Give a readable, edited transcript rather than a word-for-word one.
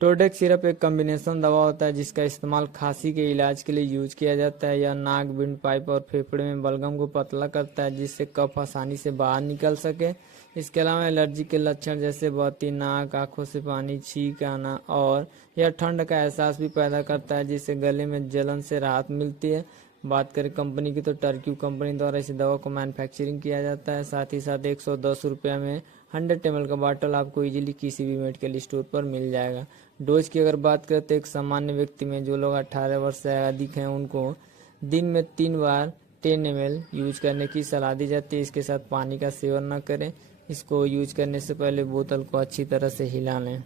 टोडेक syrup एक combination दवा होता है जिसका इस्तेमाल खांसी के इलाज के लिए यूज किया जाता है। यह नाक, विंड पाइप और फेफड़े में बलगम को पतला करता है जिससे कफ आसानी से बाहर निकल सके। इसके अलावा एलर्जी के लक्षण जैसे बहती नाक, आंखों से पानी, छींक आना और यह ठंड का एहसास भी पैदा करता है जिससे गले में जलन से राहत मिलती है। बात करें कंपनी की तो टर्क्यू कंपनी द्वारा इस दवा को मैन्युफैक्चरिंग किया जाता है। साथ ही साथ 110 रुपये में 100 ml का बॉटल आपको इजीली किसी भी मेडिकल स्टोर पर मिल जाएगा। डोज की अगर बात करें तो एक सामान्य व्यक्ति में जो लोग 18 वर्ष से अधिक हैं उनको दिन में 3 बार 10 ml यूज करने की सलाह दी जाती है। इसके साथ पानी का सेवन न करें। इसको यूज करने से पहले बोतल को अच्छी तरह से हिला लें।